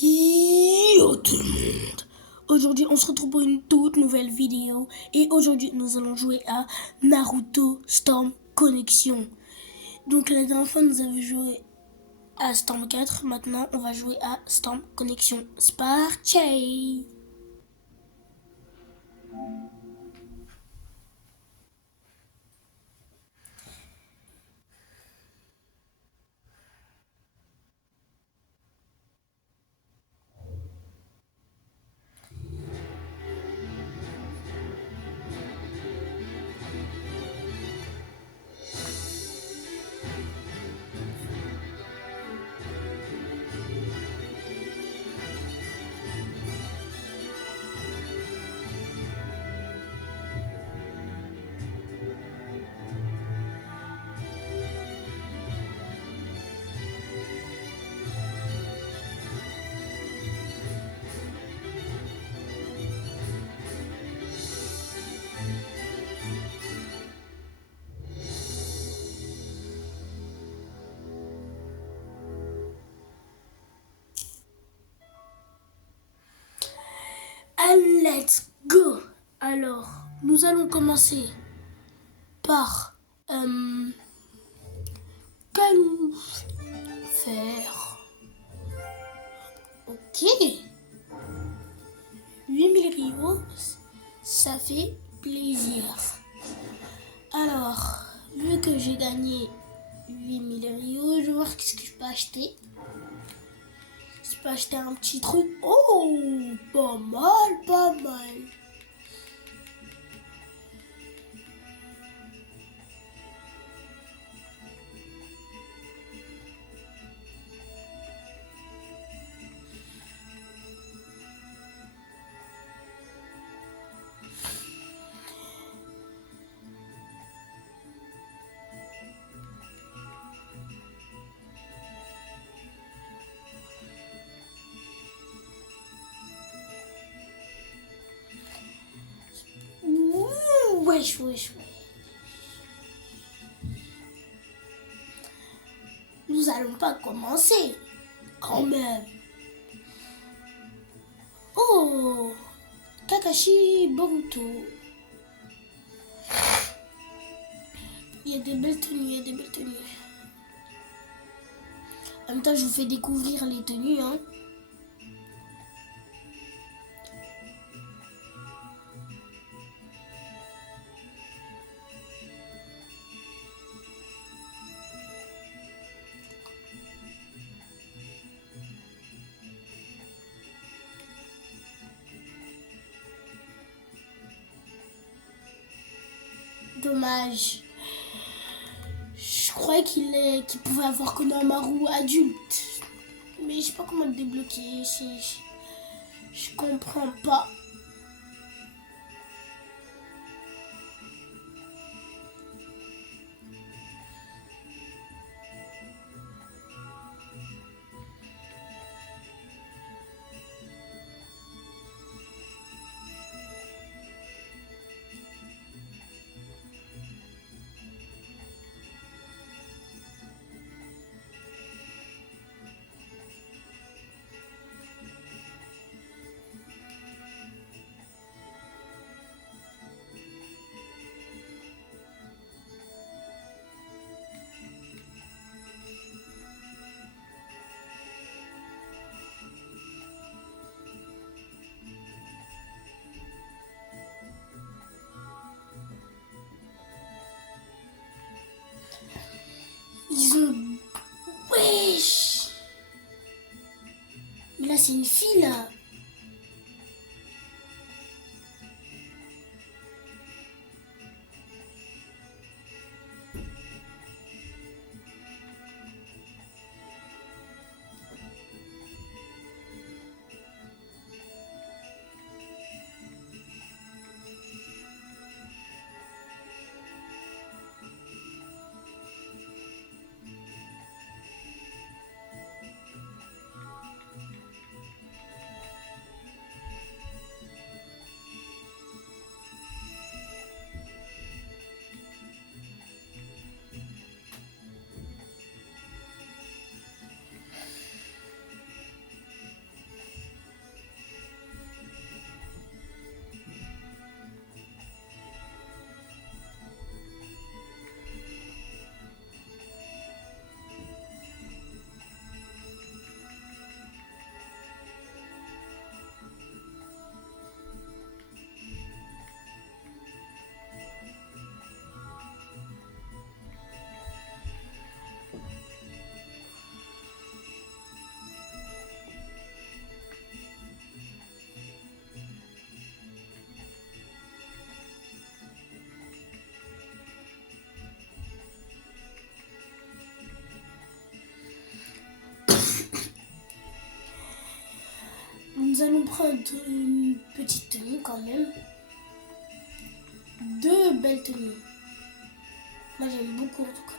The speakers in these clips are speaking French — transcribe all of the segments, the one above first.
Yo tout le monde. Aujourd'hui on se retrouve pour une toute nouvelle vidéo et aujourd'hui nous allons jouer à Naruto Storm Connection. Donc la dernière fois nous avons joué à Storm 4, maintenant on va jouer à Storm Connection Sparchei. Let's go. Alors nous allons commencer par qu'allons faire. Ok, 8000 Rio, ça fait plaisir. Alors, vu que j'ai gagné 8000 Rio, je vais voir qu'est-ce que je peux acheter. Je peux acheter un petit truc. Oh, pas mal, pas mal. Wesh, wesh, wesh. Nous allons pas commencer, quand même. Oh, Kakashi Boruto. Il y a des belles tenues, il y a des belles tenues. En même temps, je vous fais découvrir les tenues, hein. Dommage. Je croyais qu'il pouvait avoir Konohamaru adulte. Mais je sais pas comment le débloquer. Je comprends pas. Ils ont... Wesh. Mais là, c'est une fille, là. nous allons prendre une petite tenue quand même. 2 belles tenues. Moi j'aime beaucoup en tout cas.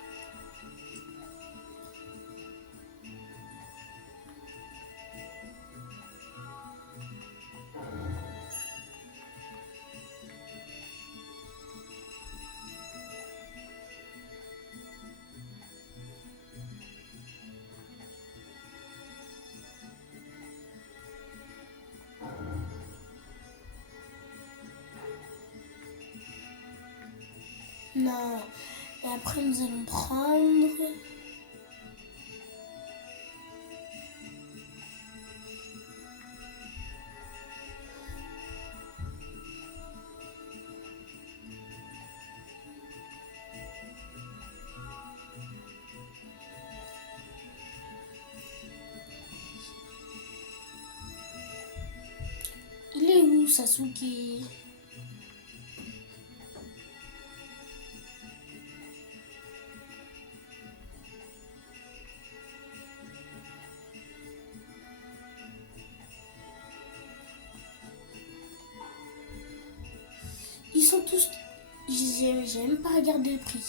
Non. Et après nous allons prendre... Il est où Sasuke? Ils sont tous... J'ai même pas regardé le prix.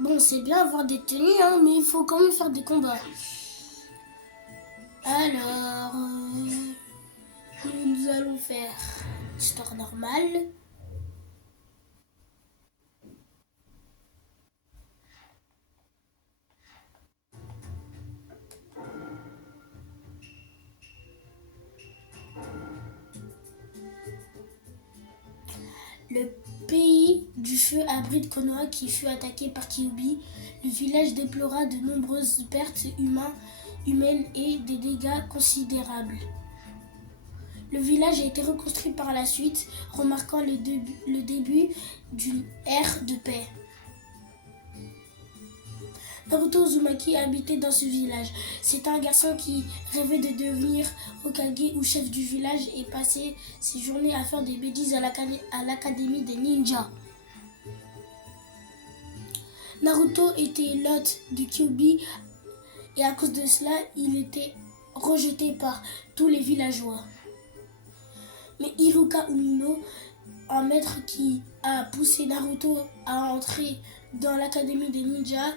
Bon, c'est bien avoir des tenues, hein, mais il faut quand même faire des combats. Alors, nous allons faire histoire normale. Le pays du feu abrite Konoha qui fut attaqué par Kyuubi. Le village déplora de nombreuses pertes humaines et des dégâts considérables. Le village a été reconstruit par la suite, remarquant le début d'une ère de paix. Naruto Uzumaki habitait dans ce village. C'était un garçon qui rêvait de devenir Hokage ou chef du village et passait ses journées à faire des bêtises à l'académie des ninjas. Naruto était l'hôte de Kyuubi et à cause de cela, il était rejeté par tous les villageois. Mais Iruka Umino, un maître qui a poussé Naruto à entrer dans l'académie des ninjas,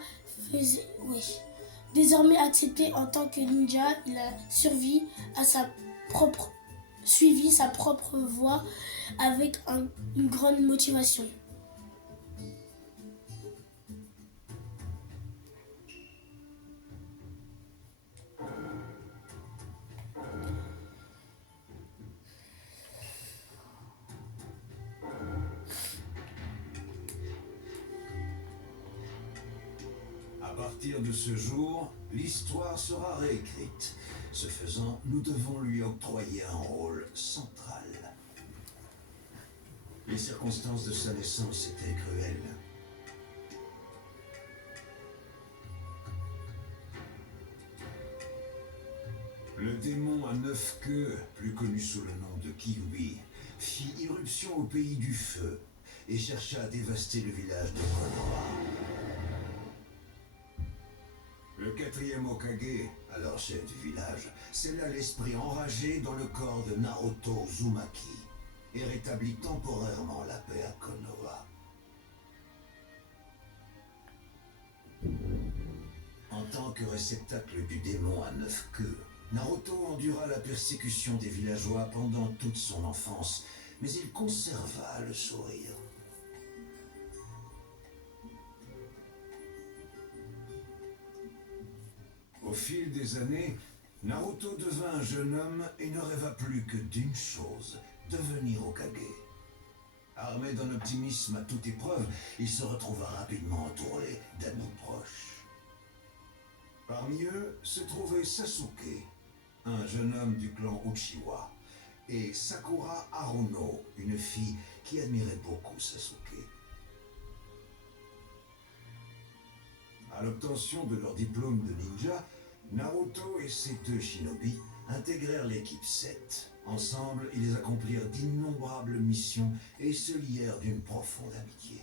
désormais accepté en tant que ninja, il a suivi sa propre voie avec une grande motivation. À partir de ce jour, l'histoire sera réécrite. Ce faisant, nous devons lui octroyer un rôle central. Les circonstances de sa naissance étaient cruelles. Le démon à 9 queues, plus connu sous le nom de Kyuubi, fit irruption au pays du feu et chercha à dévaster le village de Konoha. Le 4e Hokage, alors chef du village, scella l'esprit enragé dans le corps de Naoto Uzumaki et rétablit temporairement la paix à Konoha. En tant que réceptacle du démon à 9 queues, Naruto endura la persécution des villageois pendant toute son enfance, mais il conserva le sourire. Au fil des années, Naruto devint un jeune homme et ne rêva plus que d'une chose, devenir Hokage. Armé d'un optimisme à toute épreuve, il se retrouva rapidement entouré d'amis proches. Parmi eux se trouvait Sasuke, un jeune homme du clan Uchiwa, et Sakura Haruno, une fille qui admirait beaucoup Sasuke. À l'obtention de leur diplôme de ninja, Naruto et ses deux shinobi intégrèrent l'équipe 7. Ensemble, ils accomplirent d'innombrables missions et se lièrent d'une profonde amitié.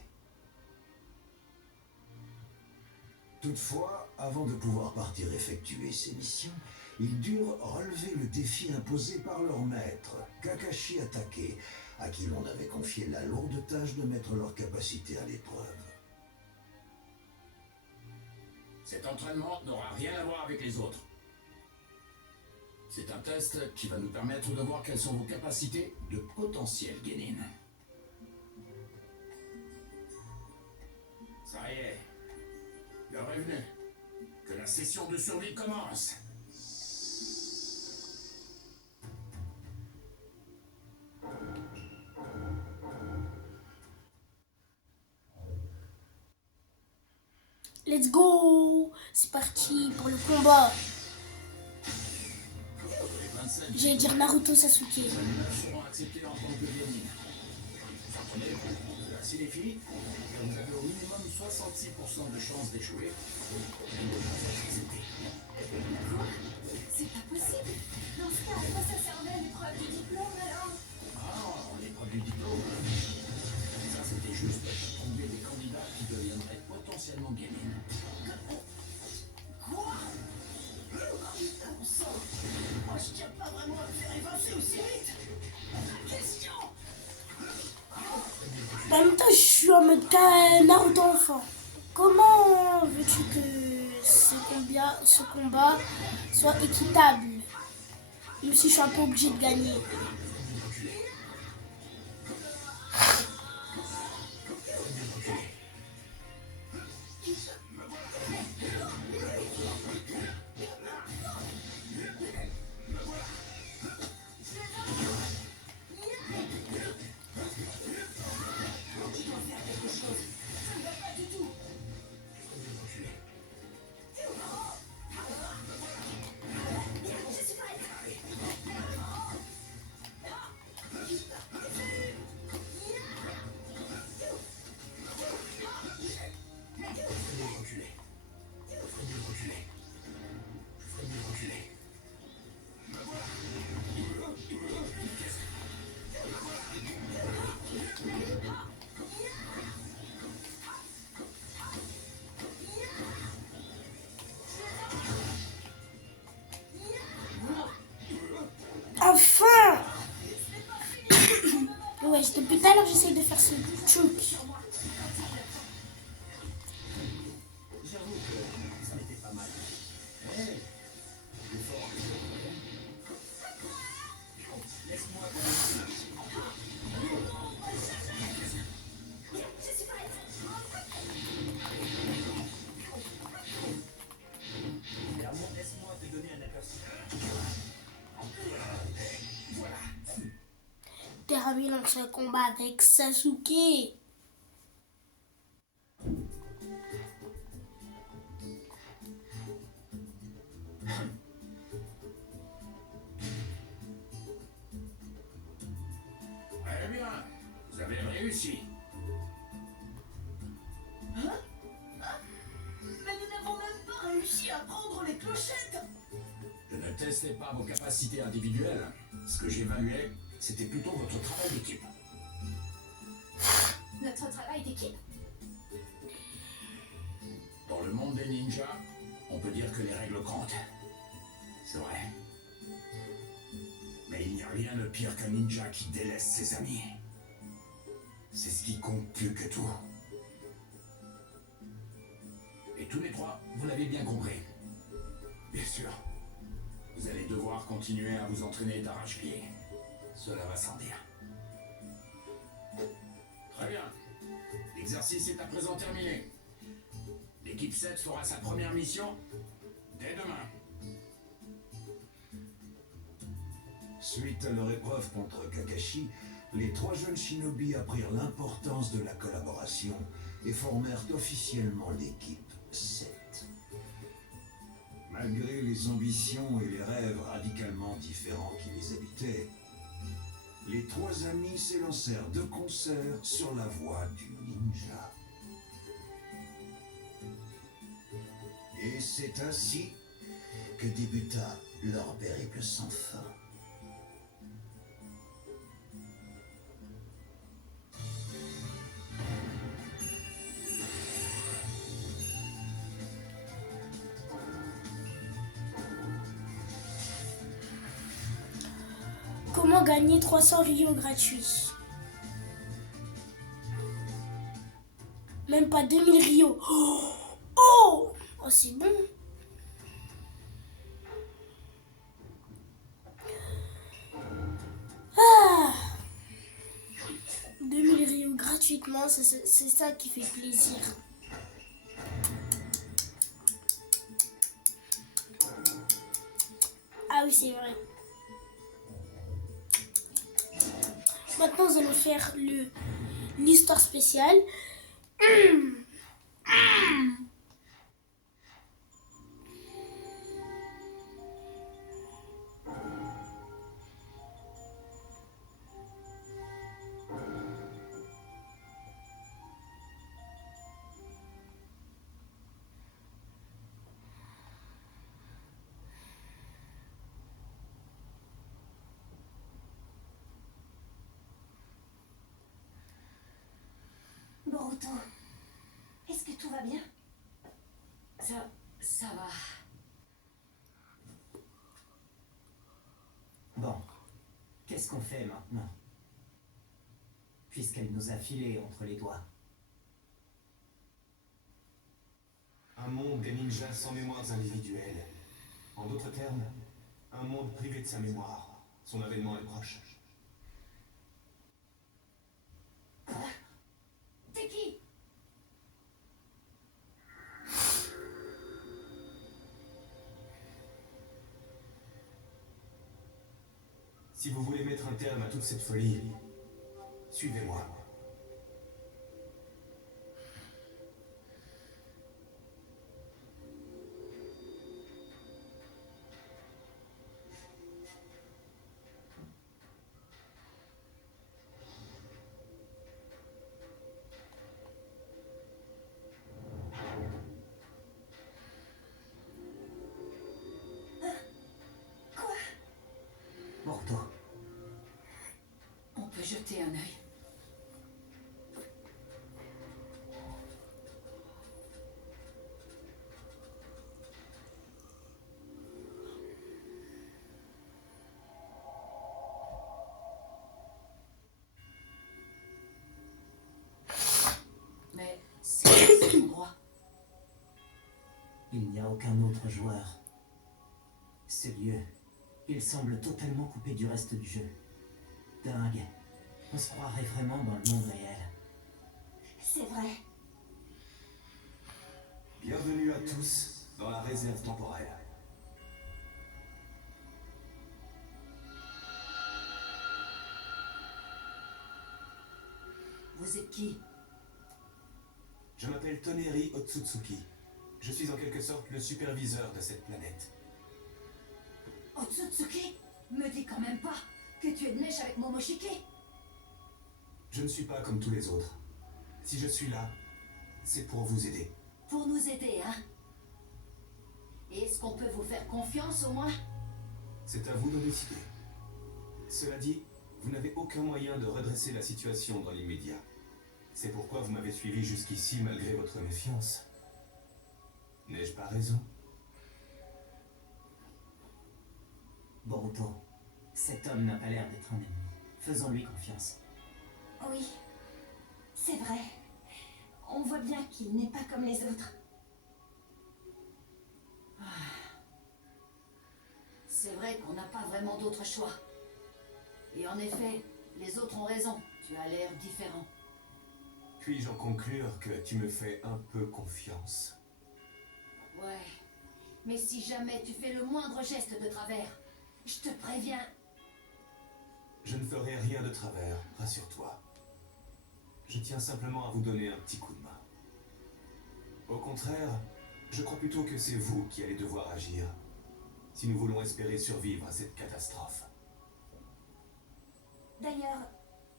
Toutefois, avant de pouvoir partir effectuer ces missions, ils durent relever le défi imposé par leur maître, Kakashi Hatake, à qui l'on avait confié la lourde tâche de mettre leurs capacités à l'épreuve. Cet entraînement n'aura rien à voir avec les autres. C'est un test qui va nous permettre de voir quelles sont vos capacités de potentiel Genin. Ça y est, l'heure est venue. Que la session de survie commence. Let's go! C'est parti pour le combat. J'allais dire Naruto Sasuke. Les seront acceptés en tant que Genin. Vous comprenez? Si les filles, vous avez au minimum 66% de chances d'échouer. C'est pas possible. Dans ce cas, à quoi ça servait l'épreuve du diplôme alors? Ah, l'épreuve du diplôme. Ça, c'était juste pour trouver des candidats qui deviendraient potentiellement Genin. Quoi? Putain, sang. Moi, je tiens pas vraiment à me faire évincer aussi vite. Question. En même temps, je suis en mode Naruto enfant. Comment veux-tu que ce combat soit équitable? Même si je suis un peu obligé de gagner. Enfin! Ouais, depuis tout à l'heure, j'essaye de faire ce truc. J'avoue que ça m'était pas mal. Hey, le fort. Laisse-moi commencer. Je suis prête. Clairement, laisse-moi te donner un aperçu. Voilà. Terminé donc ce combat avec Sasuke. Eh bien, vous avez réussi. Hein? Mais nous n'avons même pas réussi à prendre les clochettes. Je ne testais pas vos capacités individuelles. Ce que j'évaluais, c'était plutôt votre travail d'équipe. Notre travail d'équipe. Dans le monde des ninjas, on peut dire que les règles comptent. C'est vrai. Mais il n'y a rien de pire qu'un ninja qui délaisse ses amis. C'est ce qui compte plus que tout. Et tous les trois, vous l'avez bien compris. Bien sûr. Vous allez devoir continuer à vous entraîner d'arrache-pied. Cela va sans dire. Très bien. L'exercice est à présent terminé. L'équipe 7 fera sa première mission dès demain. Suite à leur épreuve contre Kakashi, les 3 jeunes shinobi apprirent l'importance de la collaboration et formèrent officiellement l'équipe 7. Malgré les ambitions et les rêves radicalement différents qui les habitaient, les 3 amis s'élancèrent de concert sur la voie du ninja. Et c'est ainsi que débuta leur périple sans fin. Comment gagner 300 rayons gratuits? Même pas 2000 rios. Oh, oh c'est bon. Ah, 2000 rios gratuitement, c'est ça qui fait plaisir. Ah oui, c'est vrai. Maintenant, nous allons faire l'histoire spéciale. Boruto, est-ce que tout va bien? Ça va. Bon, qu'est-ce qu'on fait maintenant? Puisqu'elle nous a filé entre les doigts. Un monde des ninjas sans mémoires individuelles. En d'autres termes, un monde privé de sa mémoire. Son avènement est proche. T'es qui? Si vous voulez mettre un terme à toute cette folie, suivez-moi. Boruto, On peut jeter un œil. Mais c'est cet endroit. il n'y a aucun autre joueur. Ce lieu, il semble totalement coupé du reste du jeu. Dingue. On se croirait vraiment dans le monde réel. C'est vrai. Bienvenue à tous dans la réserve temporelle. Vous êtes qui? Je m'appelle Toneri Otsutsuki. Je suis en quelque sorte le superviseur de cette planète. Otsutsuki, me dis quand même pas que tu es de mèche avec Momoshiki. Je ne suis pas comme tous les autres. Si je suis là, c'est pour vous aider. Pour nous aider, hein? Et est-ce qu'on peut vous faire confiance au moins? C'est à vous de décider. Cela dit, vous n'avez aucun moyen de redresser la situation dans l'immédiat. C'est pourquoi vous m'avez suivi jusqu'ici malgré votre méfiance. N'ai-je pas raison? Boruto, cet homme n'a pas l'air d'être un ennemi. Faisons-lui confiance. Oui, c'est vrai. On voit bien qu'il n'est pas comme les autres. C'est vrai qu'on n'a pas vraiment d'autre choix. Et en effet, les autres ont raison. Tu as l'air différent. Puis-je en conclure que tu me fais un peu confiance? Ouais. Mais si jamais tu fais le moindre geste de travers, je te préviens. Je ne ferai rien de travers, rassure-toi. Je tiens simplement à vous donner un petit coup de main. Au contraire, je crois plutôt que c'est vous qui allez devoir agir, si nous voulons espérer survivre à cette catastrophe. D'ailleurs,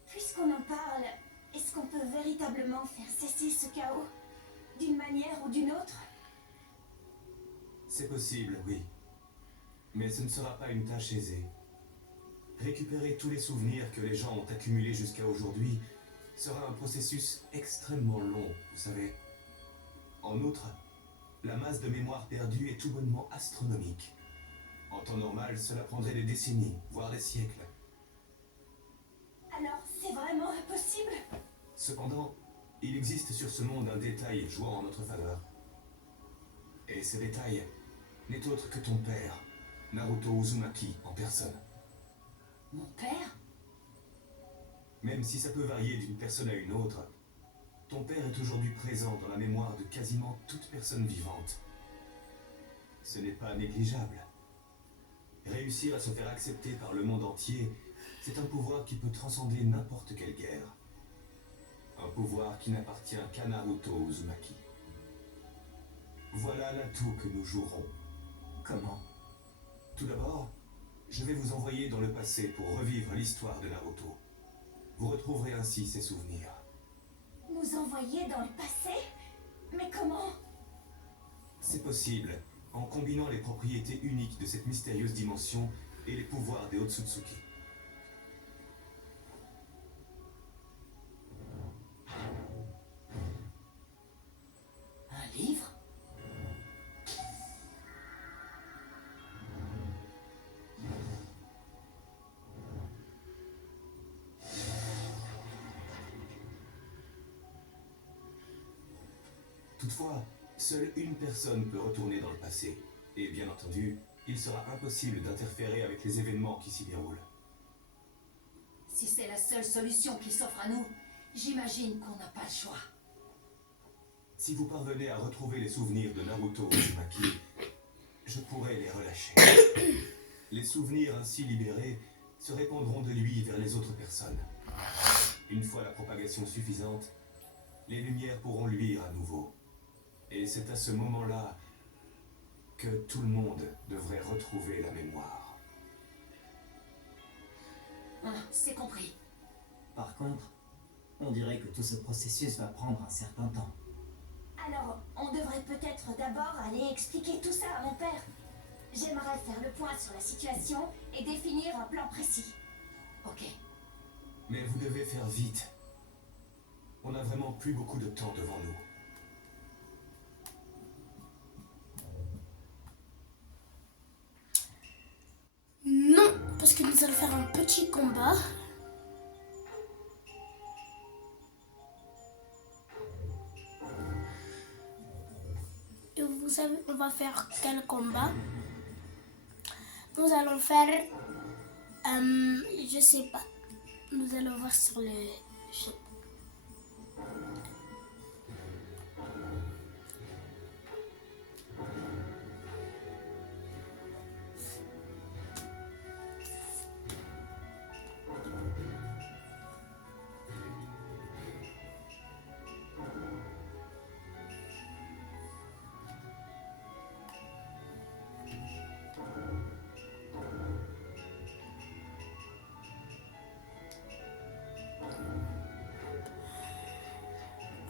puisqu'on en parle, est-ce qu'on peut véritablement faire cesser ce chaos d'une manière ou d'une autre? C'est possible, oui. Mais ce ne sera pas une tâche aisée. Récupérer tous les souvenirs que les gens ont accumulés jusqu'à aujourd'hui sera un processus extrêmement long, vous savez. En outre, la masse de mémoire perdue est tout bonnement astronomique. En temps normal, cela prendrait des décennies, voire des siècles. Alors, c'est vraiment impossible? Cependant, il existe sur ce monde un détail jouant en notre faveur. Et ce détail n'est autre que ton père, Naruto Uzumaki, en personne. Mon père? Même si ça peut varier d'une personne à une autre, ton père est aujourd'hui présent dans la mémoire de quasiment toute personne vivante. Ce n'est pas négligeable. Réussir à se faire accepter par le monde entier, c'est un pouvoir qui peut transcender n'importe quelle guerre. Un pouvoir qui n'appartient qu'à Naruto Uzumaki. Voilà l'atout que nous jouerons. Comment? Tout d'abord, je vais vous envoyer dans le passé pour revivre l'histoire de Naruto. Vous retrouverez ainsi ses souvenirs. Nous envoyer dans le passé? Mais comment? C'est possible, en combinant les propriétés uniques de cette mystérieuse dimension et les pouvoirs des Otsutsuki. Un livre? Toutefois, seule une personne peut retourner dans le passé. Et bien entendu, il sera impossible d'interférer avec les événements qui s'y déroulent. Si c'est la seule solution qui s'offre à nous, j'imagine qu'on n'a pas le choix. Si vous parvenez à retrouver les souvenirs de Naruto Uzumaki, je pourrai les relâcher. Les souvenirs ainsi libérés se répandront de lui vers les autres personnes. Une fois la propagation suffisante, les lumières pourront luire à nouveau. Et c'est à ce moment-là que tout le monde devrait retrouver la mémoire. C'est compris. Par contre, on dirait que tout ce processus va prendre un certain temps. Alors, on devrait peut-être d'abord aller expliquer tout ça à mon père. J'aimerais faire le point sur la situation et définir un plan précis. Ok. Mais vous devez faire vite. On n'a vraiment plus beaucoup de temps devant nous. Non, parce que nous allons faire un petit combat. Et vous savez, on va faire quel combat? Nous allons faire... je sais pas. Nous allons voir sur le jeu.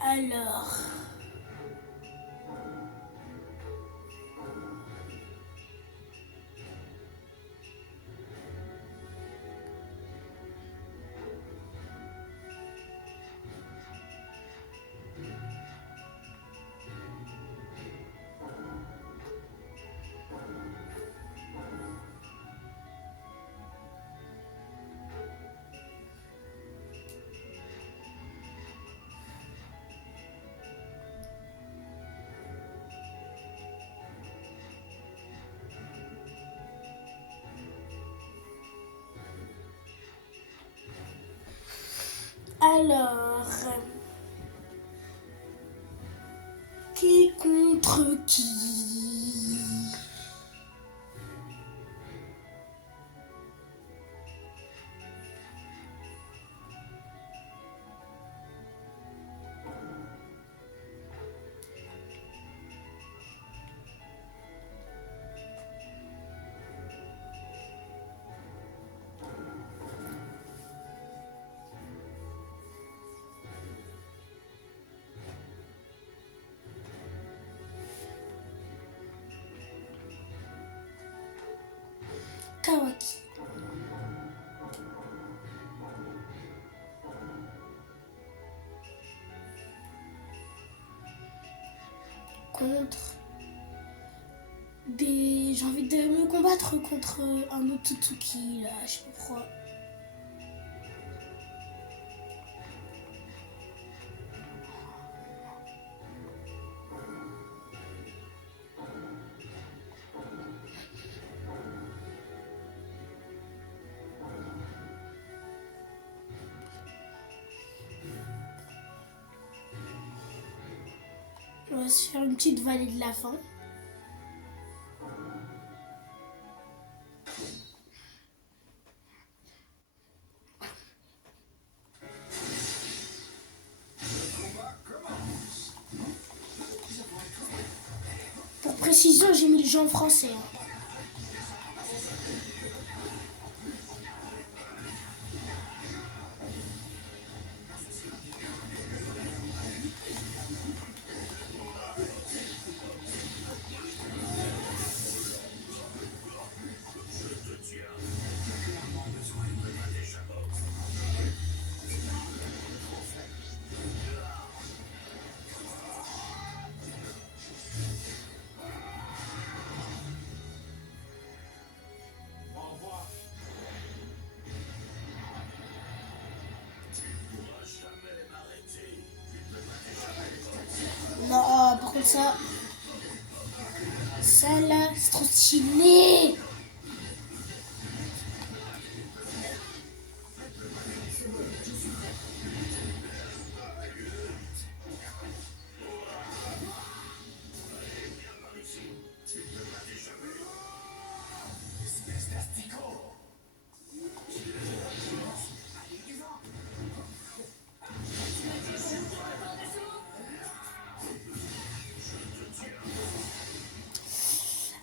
Alors... Alors, qui contre qui? contre des... J'ai envie de me combattre contre un Otsutsuki, là, je sais pas pourquoi. On va se faire une petite vallée de la faim. Pour précision, j'ai mis le jeu en français. Non, par contre ça là, c'est trop stylé.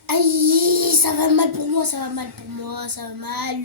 Aïe, ça va mal pour moi, ça va mal pour moi, ça va mal.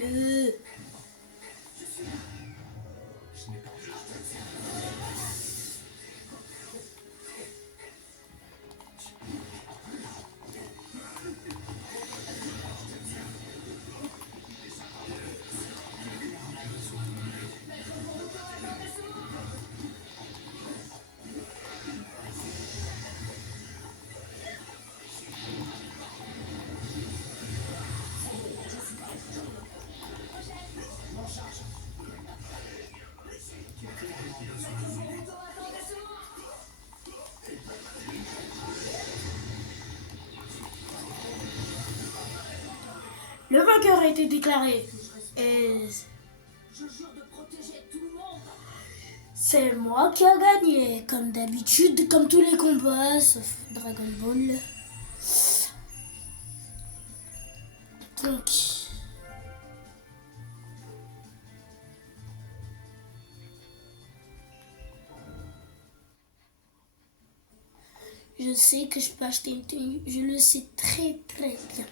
Le vainqueur a été déclaré. Et Je jure de protéger tout le monde. c'est moi qui a gagné. Comme d'habitude, comme tous les combats, sauf Dragon Ball. Donc... je sais que je peux acheter une tenue. Je le sais très très bien.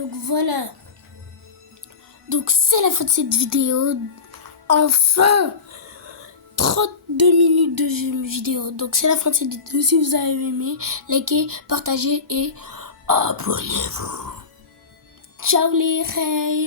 Donc voilà. Donc c'est la fin de cette vidéo. Enfin 32 minutes de vidéo. Donc c'est la fin de cette vidéo. Si vous avez aimé, likez, partagez et abonnez-vous. Ciao les reilles.